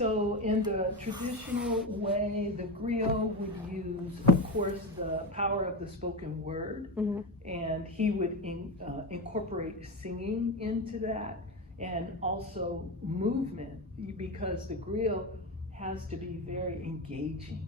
So in the traditional way, the griot would use, of course, the power of the spoken word, and he would incorporate singing into that, and also movement, because the griot has to be very engaging.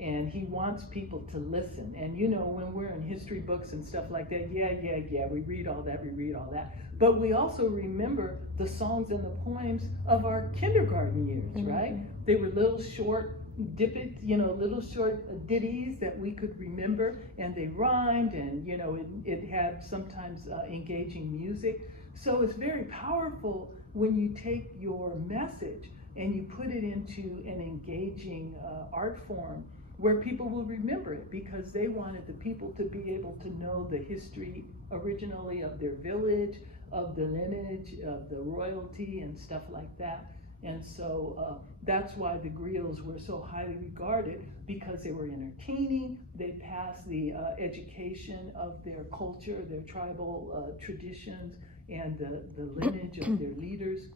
And he wants people to listen. And you know, when we're in history books and stuff like that, we read all that. But we also remember the songs and the poems of our kindergarten years, right? They were little short little short ditties that we could remember, and they rhymed, and you know, it had sometimes engaging music. So it's very powerful when you take your message and you put it into an engaging art form where people will remember it, because they wanted the people to be able to know the history originally of their village, of the lineage, of the royalty and stuff like that. And so that's why the griots were so highly regarded, because they were entertaining. They passed the education of their culture, their tribal traditions, and the lineage of their leaders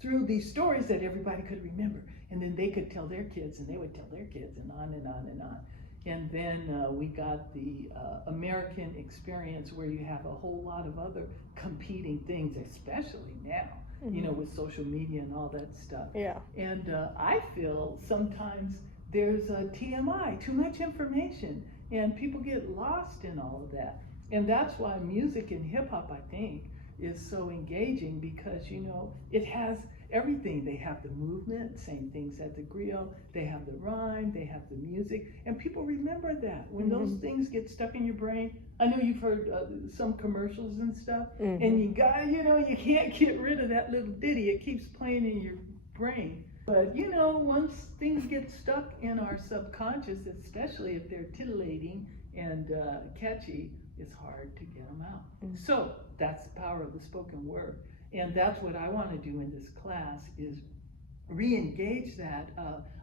through these stories that everybody could remember. And then they could tell their kids, and they would tell their kids, and on and on and on. And then we got the American experience, where you have a whole lot of other competing things, especially now, you know, with social media and all that stuff. Yeah. And I feel sometimes there's a TMI, too much information, and people get lost in all of that. And that's why music and hip hop, I think, is so engaging, because you know, it has everything. They have the movement, same things as the griot, they have the rhyme, they have the music, and people remember that. When those things get stuck in your brain, I know you've heard some commercials and stuff, and you got, you know, you can't get rid of that little ditty. It keeps playing in your brain. But you know, once things get stuck in our subconscious, especially if they're titillating and catchy, it's hard to get them out. So that's the power of the spoken word. And that's what I want to do in this class, is re-engage that.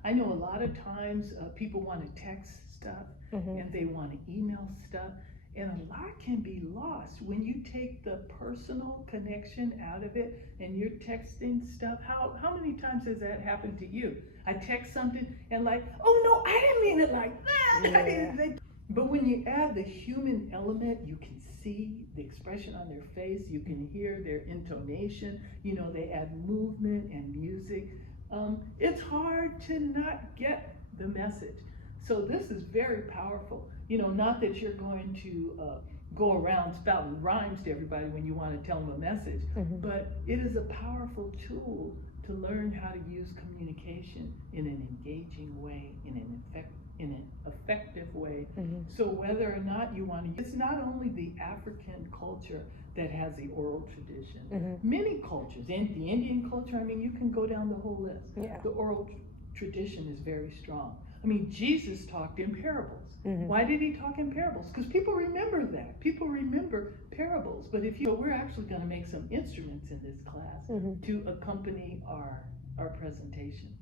I know a lot of times people want to text stuff, and they want to email stuff, and a lot can be lost when you take the personal connection out of it and you're texting stuff. How many times has that happened to you? I text something and like, oh no, I didn't mean it like that. But when you add the human element, you can see the expression on their face, you can hear their intonation, you know, they add movement and music. It's hard to not get the message. So this is very powerful. You know, not that you're going to go around spouting rhymes to everybody when you want to tell them a message, but it is a powerful tool to learn how to use communication in an engaging way, in an effective way. So whether or not you want to, it's not only the African culture that has the oral tradition. Many cultures, and the Indian culture, I mean, you can go down the whole list. The oral tradition is very strong. I mean, Jesus talked in parables. Why did he talk in parables? Because people remember that. People remember parables. But we're actually going to make some instruments in this class to accompany our presentation.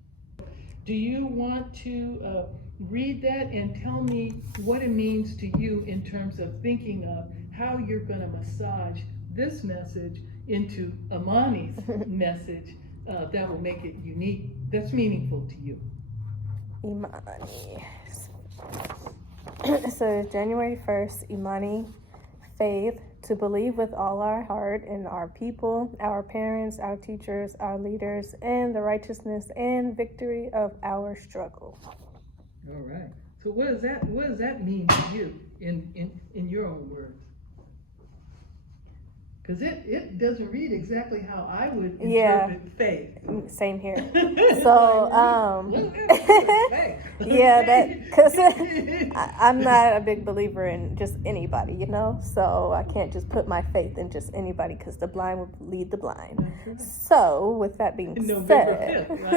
Do you want to read that and tell me what it means to you in terms of thinking of how you're going to massage this message into Imani's message that will make it unique, that's meaningful to you? Imani. So January 1st, Imani, faith, to believe with all our heart in our people, our parents, our teachers, our leaders, and the righteousness and victory of our struggle. All right. So what does that mean to you in your own words? Because it doesn't read exactly how I would interpret faith. Same here. So, because I'm not a big believer in just anybody, you know? So I can't just put my faith in just anybody, because the blind will lead the blind. Right. So with that being said, right?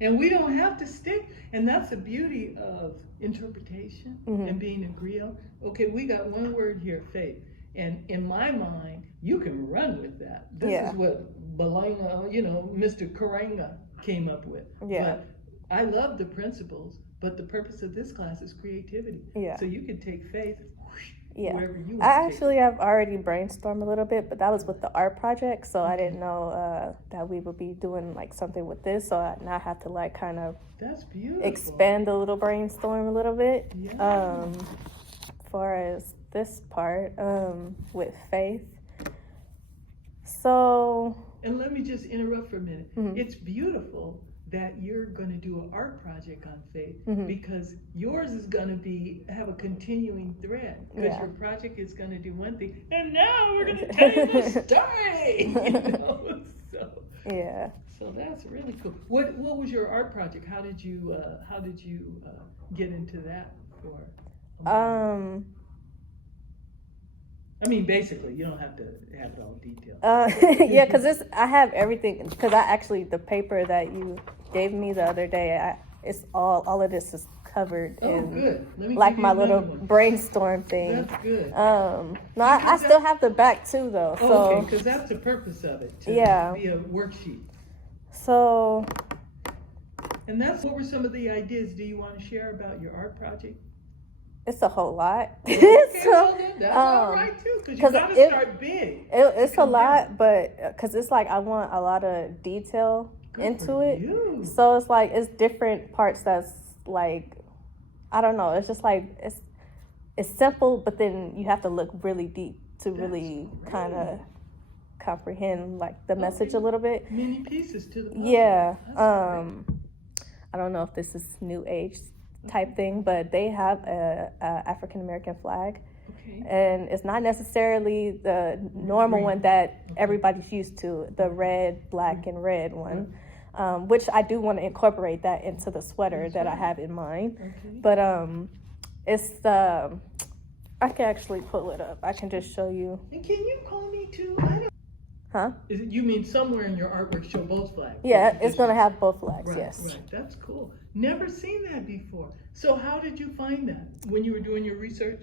And we don't have to stick, and that's the beauty of interpretation and being a griot. Okay, we got one word here, faith. And in my mind, you can run with that. This is what Balanga, you know, Mr. Karanga came up with. But I love the principles, but the purpose of this class is creativity. So you can take faith Yeah. wherever you want I to take actually have already brainstormed a little bit, but that was with the art project, so I Okay. didn't know that we would be doing like something with this, so I now have to like kind of it. That's beautiful. expand the little brainstorm a little bit. Yeah. Far as this part, with faith. So. And let me just interrupt for a minute. Mhm. It's beautiful that you're going to do an art project on faith Mhm. because yours is going to have a continuing thread because Yeah. your project is going to do one thing and now we're going to tell you the story. So Yeah. so that's really cool. What was your art project? How did you get into that for? I mean, basically, you don't have to have it all detailed. Yeah, because I have everything. Because the paper that you gave me the other day, it's all of this is covered Oh, in good. Let me like give you my another little one. brainstorm thing. That's good. No, I still have the back too, though. So Okay, because that's the purpose of it. To Yeah. be a worksheet. so And what were some of the ideas? Do you want to share about your art project? it's a whole lot. Okay, So, well then, that's all right too, because you 'cause got to it- start big. it's a Come lot, but because it's like I want a lot of detail Good into for it. you. So it's like it's different parts that's like I don't know. It's just like it's simple, but then you have to look really deep to That's really great. kind of comprehend like the message a Okay. little bit. Many pieces to the puzzle. Yeah. That's I don't know if this is new age type thing, but they have a African American flag, great. Okay. and it's not necessarily the normal Green. one that Okay. everybody's used to, the red, black, and red one. Which I do want to incorporate that into the sweater That's that I right. have in mind. Okay. But it's I can actually pull it up. I can just show you. And can you call me too? I don't. Huh? Is it, you mean somewhere in your artwork show both flags? Yeah, Or you it's just- gonna have both flags. Right, Yes. right. That's cool. Never seen that before. So how did you find that when you were doing your research?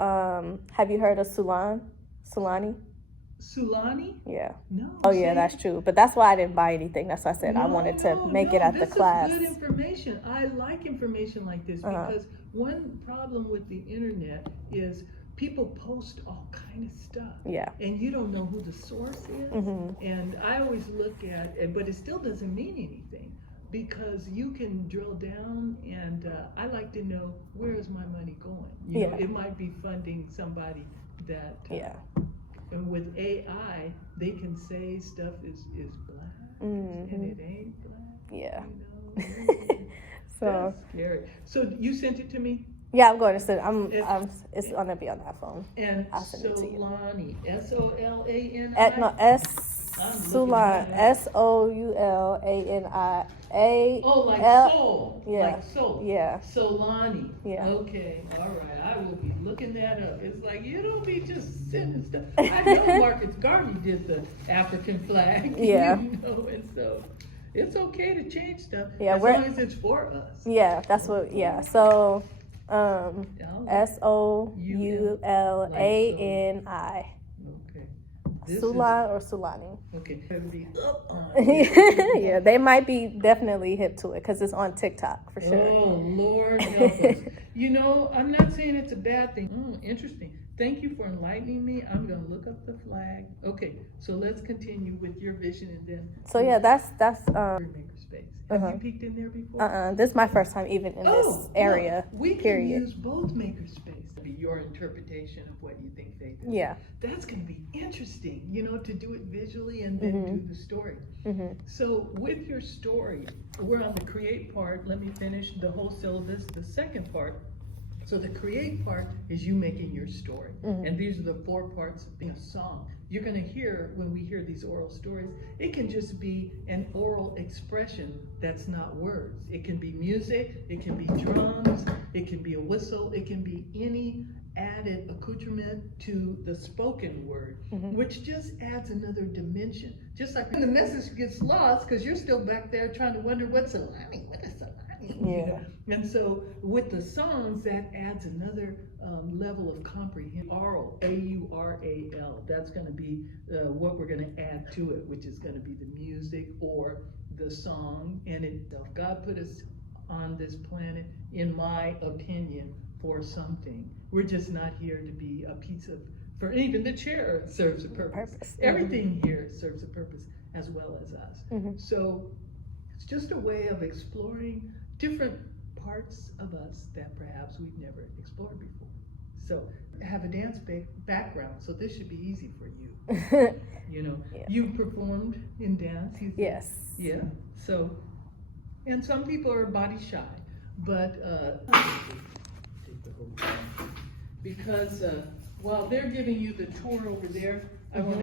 Have you heard of Sulani? Sulani? Yeah. No. Oh yeah, see? that's true. But that's why I didn't buy anything. That's why I said I wanted to make it at the class. This is good information. I like information like this because one problem with the internet is people post all kind of stuff. Yeah. And you don't know who the source is. Mhm. And I always look at it, but it still doesn't mean anything because you can drill down and I like to know where is my money going. You know, Yeah. it might be funding somebody that Yeah. and with AI, they can say stuff is black and it ain't black. Yeah. You know? So That's scary. So you sent it to me, yeah, I'm going to send. It's It- gonna be on that phone. and I'll send it to you. Solani, Solani. No, I'm Sulan, looking at it. Soulania. Oh, like L- soul. yeah. Like soul. Yeah. Solani. Yeah. Okay. All right. I will be looking that up. It's like you don't be just sending stuff. I know Marcus Garvey did the African flag. Yeah. You know, and so it's okay to change stuff Yeah, as we're- long as it's for us. Yeah, that's what. Yeah. So, Yeah. Soulani. Okay. This is- Sulan or Sulani. Okay. Gotta be up on it. Yeah, they might be definitely hip to it because it's on TikTok for sure. Oh, Lord help us. You know, I'm not saying it's a bad thing. Interesting. Thank you for enlightening me. I'm going to look up the flag. Okay, so let's continue with your vision and then. So yeah, that's Makerspace. Have you peeked in there before? This is my first time even in this area. Well, we period. can use both Makerspace to be your interpretation of what you think faith is. Yeah. That's going to be interesting, you know, to do it visually and then do the story. So with your story, we're on the create part. Let me finish the whole syllabus. The second part. So the create part is you making your story. And these are the 4 parts of being a song. You're going to hear, when we hear these oral stories, it can just be an oral expression that's not words. It can be music, it can be drums, it can be a whistle, it can be any added accoutrement to the spoken word, which just adds another dimension. Just like when the message gets lost, because you're still back there trying to wonder what's Solani, what is Solani? Yeah. And so with the songs, that adds another level of comprehension. Aural, A-U-R-A-L. That's going to be what we're going to add to it, which is going to be the music or the song. And God put us on this planet, in my opinion, for something. We're just not here to be a piece of, for even the chair serves a purpose. Everything here serves a purpose as well as us. So it's just a way of exploring different parts of us that perhaps we've never explored before. So have a dance background, so this should be easy for you. You know, you performed in dance. Yes. Yeah. So, and some people are body shy, but because while they're giving you the tour over there, I want